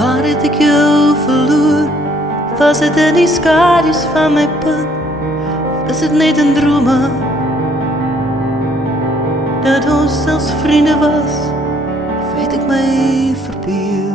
Waar het ek jou verloor? Was dit in die skadu's van my pad? Of is dit net in drome dat ons als vriende was? Of het ek my verbeel?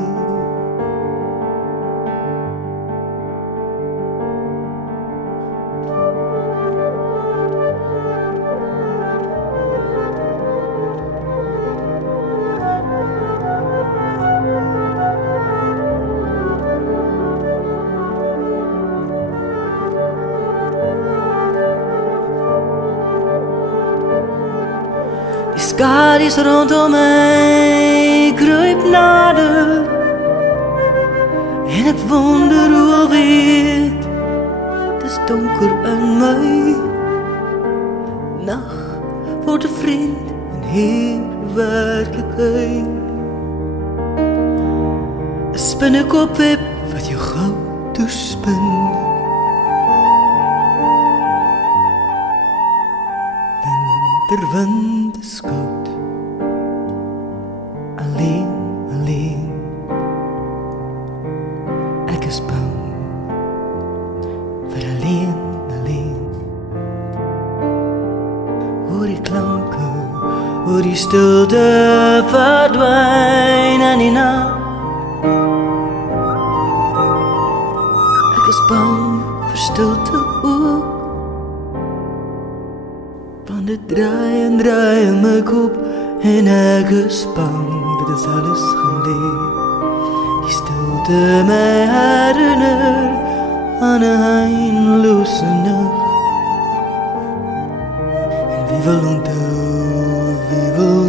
Die skadu's rondom my kruip nader, en ek wonder hoe alweer het is donker in my. Nacht word 'n vriend en hier werklikheid 'n spinnekopweb wat jou gou toespin. Winterwind is koud, alleen, alleen. Ek is bang vir alleen, alleen. Hoor die klanke, hoor die stilte verdwyn in die nag. Ek is bang vir stilte ook, want dit draai en draai in my kop, en ek is bang dat dit alles gaan lê. Die stilte my herinner aan 'n eindelose nag. En wie wil onthou, wie wil